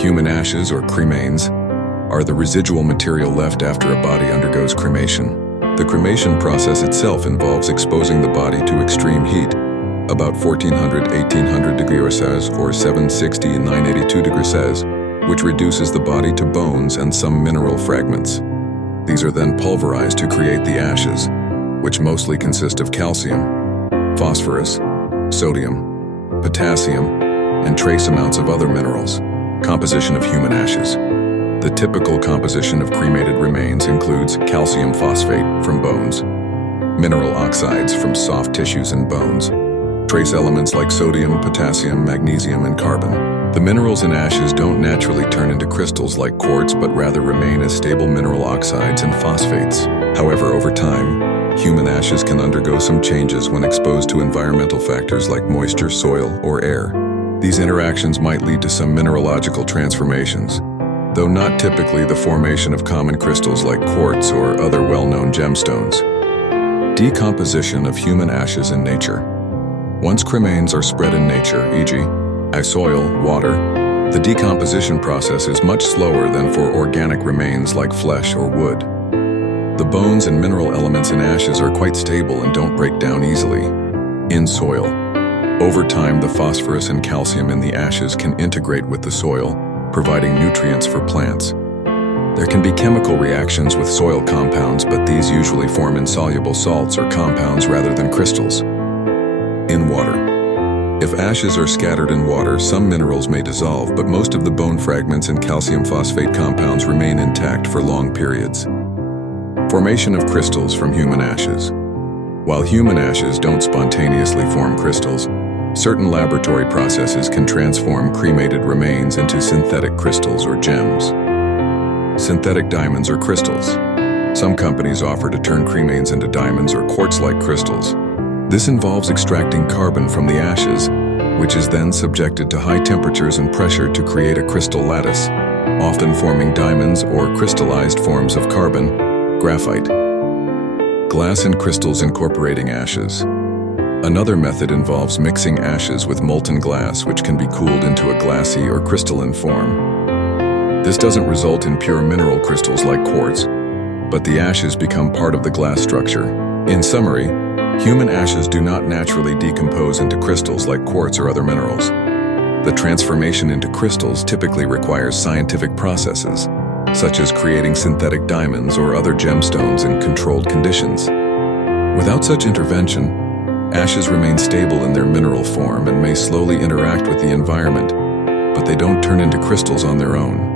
Human ashes, or cremains, are the residual material left after a body undergoes cremation. The cremation process itself involves exposing the body to extreme heat, about 1400–1800 degrees Celsius or 760–982 degrees Celsius, which reduces the body to bones and some mineral fragments. These are then pulverized to create the ashes, which mostly consist of calcium, phosphorus, sodium, potassium, and trace amounts of other minerals. Composition of human ashes. The typical composition of cremated remains includes calcium phosphate from bones, mineral oxides from soft tissues and bones, trace elements like sodium, potassium, magnesium, and carbon. The minerals in ashes don't naturally turn into crystals like quartz, but rather remain as stable mineral oxides and phosphates. However, over time, human ashes can undergo some changes when exposed to environmental factors like moisture, soil, or air. These interactions might lead to some mineralogical transformations, though not typically the formation of common crystals like quartz or other well-known gemstones. Decomposition of human ashes in nature. Once cremains are spread in nature, e.g., soil, water, the decomposition process is much slower than for organic remains like flesh or wood. The bones and mineral elements in ashes are quite stable and don't break down easily. In soil, over time the phosphorus and calcium in the ashes can integrate with the soil, providing nutrients for plants. There can be chemical reactions with soil compounds, but these usually form insoluble salts or compounds rather than crystals. In water. If ashes are scattered in water, some minerals may dissolve, but most of the bone fragments and calcium phosphate compounds remain intact for long periods. Formation of crystals from human ashes. While human ashes don't spontaneously form crystals, certain laboratory processes can transform cremated remains into synthetic crystals or gems. Synthetic diamonds or crystals. Some companies offer to turn cremains into diamonds or quartz-like crystals. This involves extracting carbon from the ashes, which is then subjected to high temperatures and pressure to create a crystal lattice, often forming diamonds or crystallized forms of carbon, graphite. Glass and crystals incorporating ashes. Another method involves mixing ashes with molten glass, which can be cooled into a glassy or crystalline form. This doesn't result in pure mineral crystals like quartz, but the ashes become part of the glass structure. In summary, human ashes do not naturally decompose into crystals like quartz or other minerals. The transformation into crystals typically requires scientific processes, such as creating synthetic diamonds or other gemstones in controlled conditions. Without such intervention, ashes remain stable in their mineral form and may slowly interact with the environment, but they don't turn into crystals on their own.